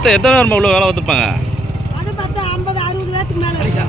மொத்தம் எத்தனை பேர் இவ்வளோ வேலை பார்த்துருப்பாங்க? அது பார்த்தா 50 60 பேத்துக்கு மேலே இருக்கு.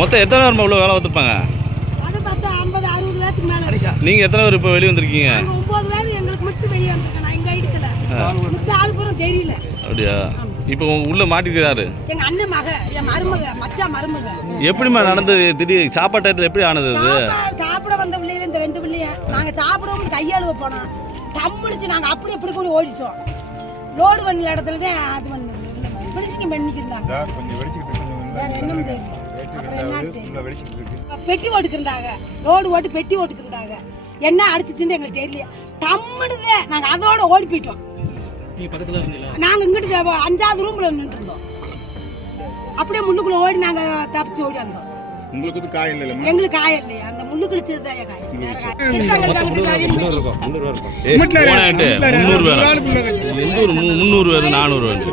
மொத்தம் எத்தனை பேர் இவ்வளோ வேலை பார்த்துருப்பாங்க? அது பார்த்தா 50 60 பேத்துக்கு மேலே இருக்கு. நீங்கள் எத்தனை பேர் இப்போ வெளியே வந்திருக்கீங்க? 9 பேர் எங்களுக்கு மட்டும் வெளியே வந்திருக்கேன். நான் எங்கள் ஐடியத்தில் மித்த ஆள் பூரம் தெரியல. அப்படியா? இப்போ உள்ள மாட்டிக்கிறாரு எங்க அண்ணன் மக, என் மருமக, மச்சான் மருமக. எப்படிமா நடந்தது? திடீர் சாப்பாடு டயத்தில் எப்படி ஆனது? சாப்பிட வந்த பிள்ளைங்க இந்த 2 பிள்ளைங்க நாங்க சாப்பிடவும் கையாளுவ போனோம். தம்பிடிச்சு நாங்க அப்படி எப்படி கூட ஓடிட்டோம். லோடு பண்ணல இடத்துல தான் அது பண்ணி பிடிச்சிங்க பண்ணிக்கிருந்தாங்க. வேற என்னன்னு தெரியல. பெட்டி ஓட்டுக்கிருந்தாங்க, லோடு ஓட்டு பெட்டி ஓட்டுக்கிருந்தாங்க. என்ன அடிச்சுச்சுன்னு எங்களுக்கு தெரியல. தம்முடுதே நாங்க அதோட ஓடி போயிட்டோம். நாங்க இங்கிட்டு 5வது ரூம்ல நின்று இருந்தோம். அப்படியே முள்ளுக்குள்ள ஓடி நாங்க தப்பிச்சு ஓடி வந்தோம். உங்களுக்கு காயம் இல்லை? எங்களுக்கு காயம் இல்லையா, அந்த முள்ளு கிழிச்சதுதான் காயம். 300 பேர் 400 பேர்